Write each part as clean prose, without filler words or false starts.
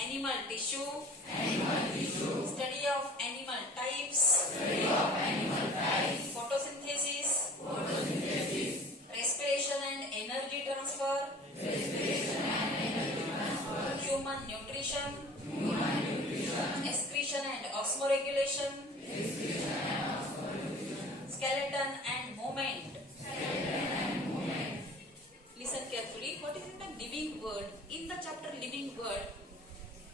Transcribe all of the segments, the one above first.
animal tissue, study of animal types, photosynthesis, respiration and energy transfer, human nutrition, excretion and osmoregulation, skeleton and movement. Listen carefully. What is in the living world? In the chapter living world,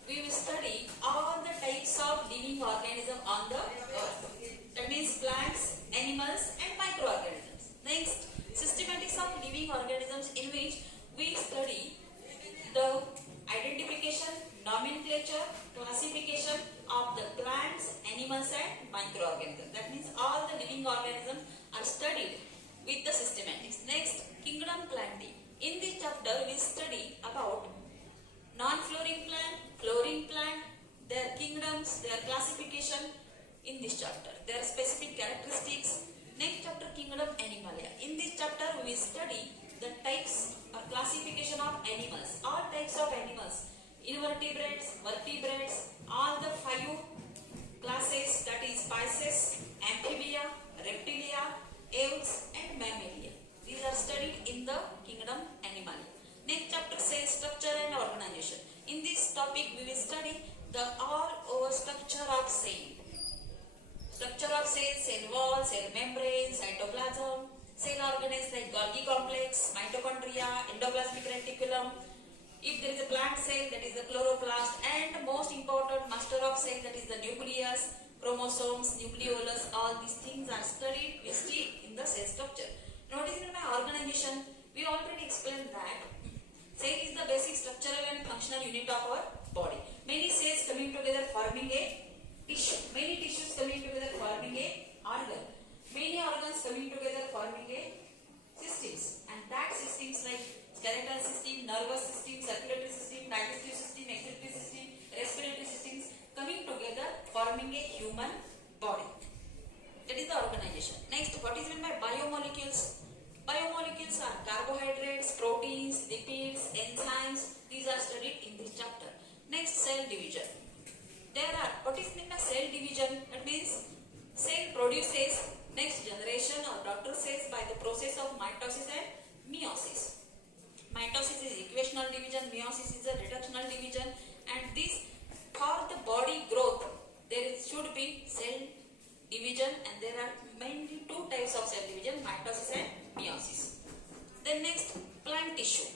we will study all the types of living organisms on the earth. That means plants, animals and microorganisms. Next, systematics of living organisms, in which we study the identification, nomenclature, classification of the plants, animals and microorganisms. That means all the living organisms are studied with the systematics. Next, kingdom planting. In this chapter, we study about non-flowering plant, flowering plant, their kingdoms, their classification in this chapter, their specific characteristics. Next chapter, kingdom animalia. In this chapter, we study the types or classification of animals, all types of animals, invertebrates, vertebrates, all the 5 classes, that is Pisces, Amphibia, Reptilia, Aves and Mammalia. These are studied in the kingdom Animalia. Next chapter, cell structure and organization. In this topic, we will study the all over structure of cell. Structure of cell, cell wall, cell membrane, cytoplasm, cell organelles like Golgi complex, mitochondria, endoplasmic reticulum. If there is a plant cell, that is the chloroplast, and most important master of cell, that is the nucleus, chromosomes, nucleolus. All these things are studied in the cell structure. Notice in my organization, we already explained that cell is the basic structural and functional unit of our body. Many cells coming together forming a tissue. Many tissues coming together forming a organ. Many organs coming together forming a systems. And that systems like skeletal system, nervous system, circulatory system, digestive system, excretory system, respiratory systems coming together forming a human body. That is the organization. Next, what is meant by biomolecules? Biomolecules are carbohydrates, proteins, lipids, enzymes. These are studied in this chapter. Next, cell division. What is meant by cell division? That means cell produces next generation or daughter cells by the process of mitosis and meiosis. Mitosis is equational division, meiosis is a reductional division, and this for the body growth there should be cell division, and there are mainly 2 types of cell division, mitosis and meiosis. Then next, plant tissue.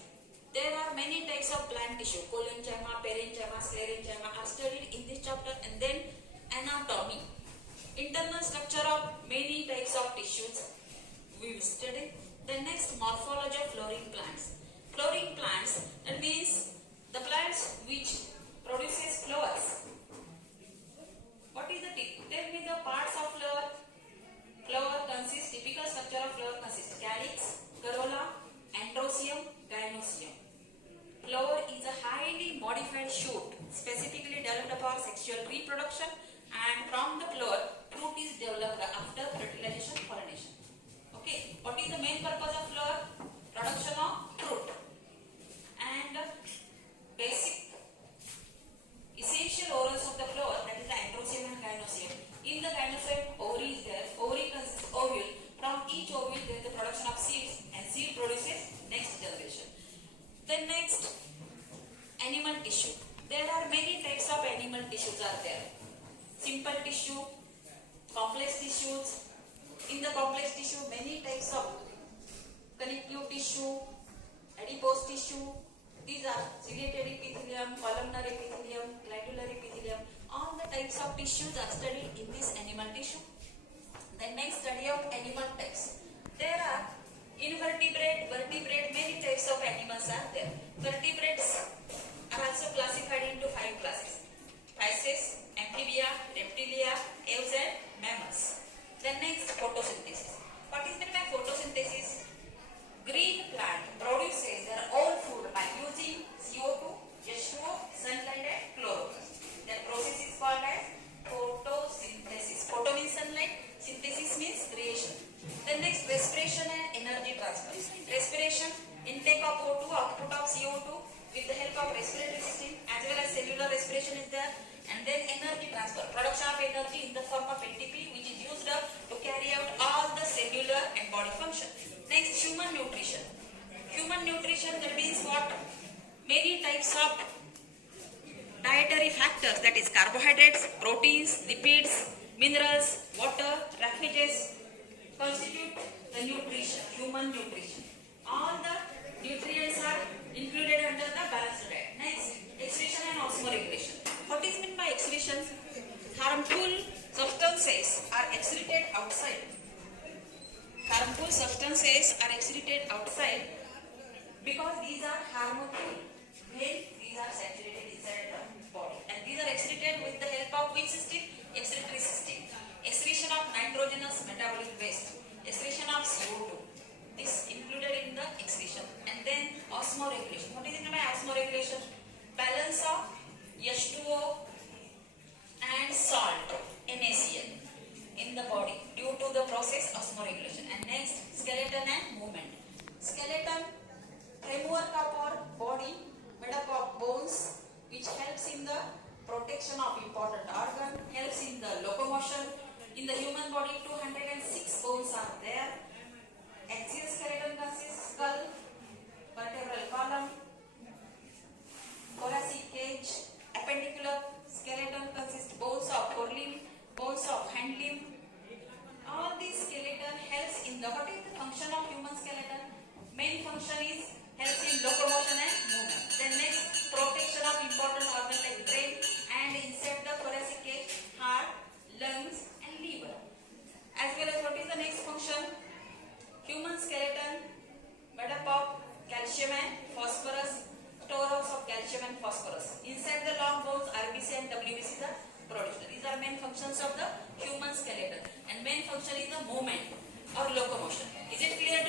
There are many types of plant tissue, collenchyma, parenchyma, sclerenchyma are studied in this chapter. And then anatomy, internal structure of many types of tissues we will study. Then next, morphology of flowering plants. Flowering plants, that means the plants which produces flowers. What is the tip? Tell me the parts of flower. Flower consists, typical structure of flower consists calyx, corolla, androecium, gynoecium. Flower is a highly modified shoot specifically developed for sexual reproduction, and from the flower, fruit is developed after fertilization, pollination. Okay, what is the main purpose of flower? Production of fruit. And basic essential organs of the flower, that is the androecium and gynoecium. In the gynoecium, ovary is there. Ovary consists ovule. From each ovule, there is the production of seeds, and seed produces next generation. Then next, animal tissue. There are many types of animal tissues are there. Simple tissue, complex tissues. In the complex tissue, many types of connective tissue, adipose tissue. These are ciliated epithelium, columnar epithelium, glandular epithelium. All the types of tissues are studied in this animal tissue. The next, study of animal types. There are invertebrate, vertebrate, many types of animals are there. Vertebrates are also classified into 5 classes. Pisces, Amphibia, Reptilia, Aves and Mammals. Then next, photosynthesis. What is meant by photosynthesis? Green plant produces their own food by using CO2, H2O, sunlight and chloroplast. That process is called as photosynthesis. Photo means sunlight, synthesis means creation. Then next, respiration and energy transfer. Respiration, intake of with the help of respiratory system as well as cellular respiration is there, and then energy transfer, production of energy in the form of ATP, which is used to carry out all the cellular and body function. Next, human nutrition. Human nutrition, that means what? Many types of dietary factors, that is carbohydrates, proteins, lipids, minerals, water, refuges constitute the nutrition, human nutrition. All the nutrients are included under the balanced diet. Next, excretion and osmoregulation. What is meant by excretion? Harmful substances are excreted outside. Harmful substances are excreted outside because these are harmful when these are saturated inside the body. And these are excreted with the help of which system? Excretory system. Excretion of nitrogenous metabolic waste. Excretion of CO2. This included in the excretion. And then osmoregulation. What is it by osmoregulation? Balance of H2O and salt, NaCl, in the body due to the process osmoregulation. And next, skeleton and movement. Skeleton, framework of our body made up of bones, which helps in the protection of important organ, helps in the locomotion. In the human body, 206 bones are there. Axial skeleton consists skull, vertebral column, thoracic cage. Appendicular skeleton consists bones of forelimb, bones of hind limb. All these skeleton helps in the, what is the function of human skeleton? Main function is helps in locomotion and movement. Then next, protection of important organ like brain, and inside the thoracic cage, heart, lungs and liver. As well as what is the next function? Human skeleton made up of calcium and phosphorus, storehouse of calcium and phosphorus. Inside the long bones, RBC and WBC are produced. These are main functions of the human skeleton. And main function is the movement or locomotion. Is it clear?